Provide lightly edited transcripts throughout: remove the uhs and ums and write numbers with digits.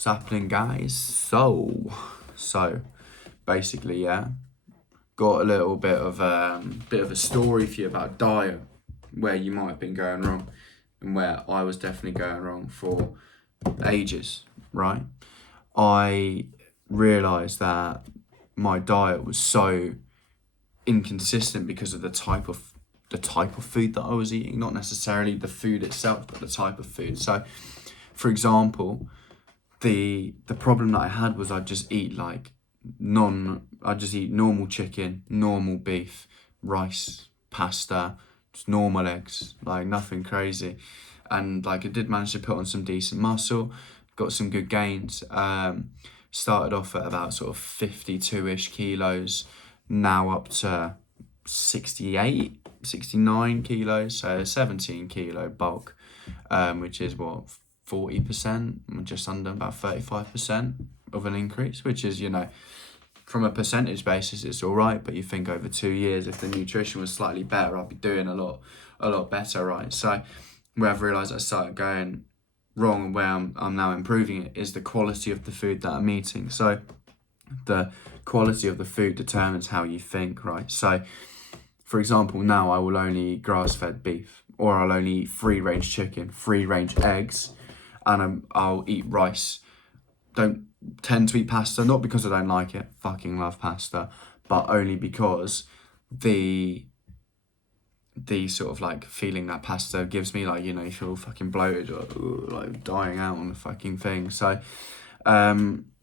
What's happening, guys? So basically, yeah, got a little bit of a story for you about diet, where you might have been going wrong, and where I was definitely going wrong for ages. Right, I realised that my diet was so inconsistent because of the type of food that I was eating, not necessarily the food itself, but the type of food. So, for example, the problem that I had was I just eat normal chicken, normal beef, rice, pasta, just normal eggs, like nothing crazy. And like I did manage to put on some decent muscle, got some good gains. Started off at about sort of 52-ish kilos, now up to 68, 69 kilos, so a 17 kilo bulk, which is what, 40%, just under about 35% of an increase, which is, from a percentage basis, it's all right. But you think over 2 years, if the nutrition was slightly better, I'd be doing a lot better, right? So where I've realised I started going wrong and where I'm now improving it is the quality of the food that I'm eating. So the quality of the food determines how you think, right? So for example, now I will only eat grass-fed beef, or I'll only eat free-range chicken, free-range eggs, and I'll eat rice. Don't tend to eat pasta, not because I don't like it, fucking love pasta, but only because the sort of like feeling that pasta gives me, like, you feel fucking bloated or like dying out on the fucking thing. So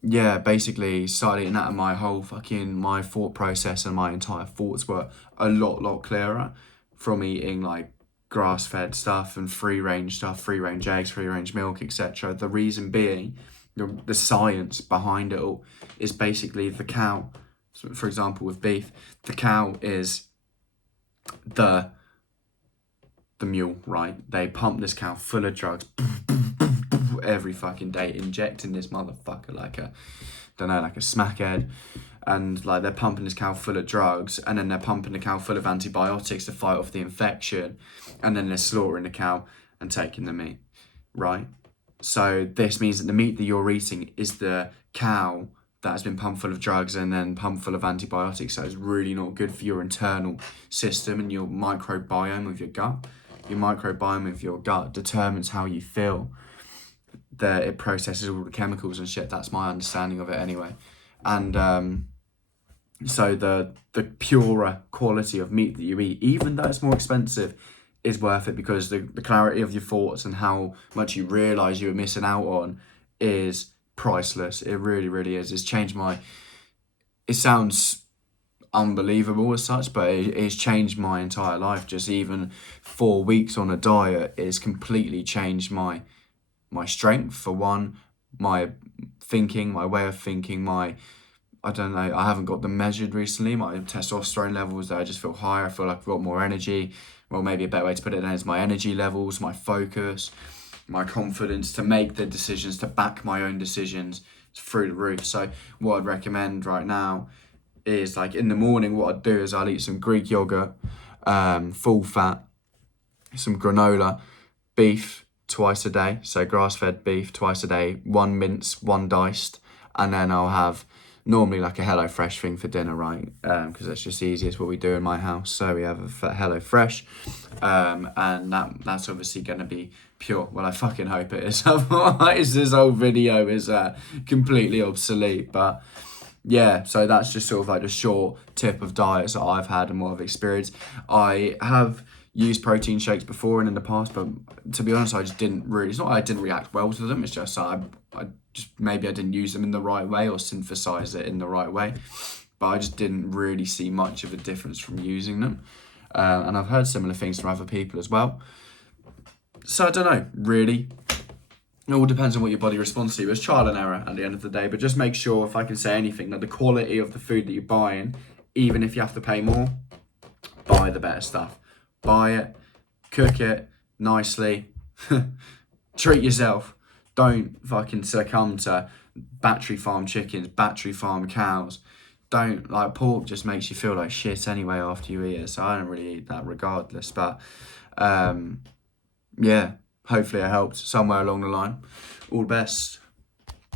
yeah, basically started eating that, and my thought process and my entire thoughts were a lot clearer from eating like grass-fed stuff and free-range stuff, free-range eggs, free-range milk, etc. The reason being, the science behind it all is basically the cow. So for example, with beef, the cow is the mule, right? They pump this cow full of drugs every fucking day, injecting this motherfucker like a smackhead, and like they're pumping this cow full of drugs, and then they're pumping the cow full of antibiotics to fight off the infection, and then they're slaughtering the cow and taking the meat, right? So this means that the meat that you're eating is the cow that has been pumped full of drugs and then pumped full of antibiotics. So it's really not good for your internal system and your microbiome of your gut. Your microbiome of your gut determines how you feel. It processes all the chemicals and shit. That's my understanding of it anyway. And so the purer quality of meat that you eat, even though it's more expensive, is worth it, because the clarity of your thoughts and how much you realise you were missing out on is priceless. It really is. It's changed it sounds unbelievable as such, but it's changed my entire life. Just even 4 weeks on a diet is completely changed my strength, for one, my thinking, my way of thinking, I don't know, I haven't got them measured recently, my testosterone levels, I just feel higher, I feel like I've got more energy. Well, maybe a better way to put it then is my energy levels, my focus, my confidence to make the decisions, to back my own decisions, through the roof. So what I'd recommend right now is, like, in the morning, what I'd do is I'll eat some Greek yogurt, full fat, some granola, beef twice a day, so grass-fed beef twice a day, one minced, one diced, and then I'll have normally like a HelloFresh thing for dinner, right? Because that's just the easiest what we do in my house. So we have a HelloFresh, and that's obviously going to be pure. Well, I fucking hope it is. Otherwise, this whole video is completely obsolete. But yeah, so that's just sort of like a short tip of diets that I've had and what I've experienced. I have used protein shakes before and in the past, but to be honest, I just didn't really, it's not I didn't react well to them, it's just I just, maybe I didn't use them in the right way or synthesize it in the right way, but I just didn't really see much of a difference from using them. And I've heard similar things from other people as well. So I don't know, really. It all depends on what your body responds to. It's trial and error at the end of the day, but just make sure, if I can say anything, that the quality of the food that you're buying, even if you have to pay more, buy the better stuff. Buy it, cook it nicely, treat yourself. Don't fucking succumb to battery farm chickens, battery farm cows. Don't, like, pork just makes you feel like shit anyway after you eat it, so I don't really eat that regardless. But yeah, hopefully it helped somewhere along the line. All the best.